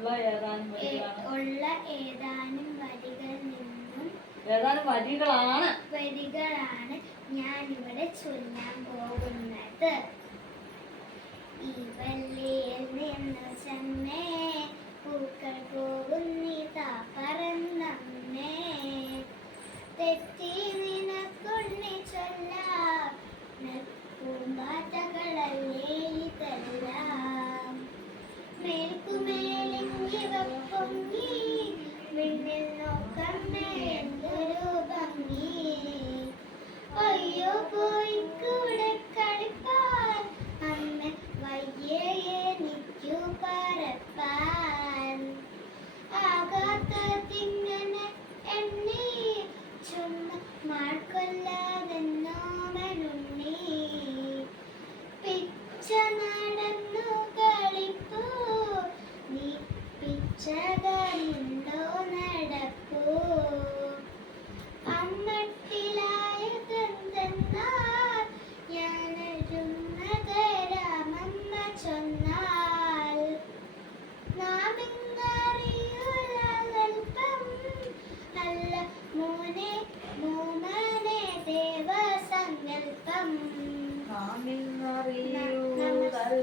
ഉള്ള ഏതാനും വരികളിൽ നിന്നും വരികളാണ് ഞാൻ ഇവിടെ ചൊല്ലാൻ പോകുന്നത്. ഇവല്ലിയിൽ നിന്ന് ചെന്നേ പൂക്കൾ പോകുന്നിതാ പറന്നമ്മേ, തെറ്റി നിനക്കുണ്ണി ചൊല്ലാം പൂമ്പാറ്റകളല്ലേ ഇതെല്ലാം. മേൽക്കുമേലിങ്ങിവ പൊങ്ങി വിണ്ണിൽ നോക്കമ്മേ എന്തൊരു ഭംഗി. അയ്യോ പോയി കൂടെ കളിപ്പാൻ അമ്മ വയ്യേ എനിക്കു പറപ്പാൻ. ആകാത്ത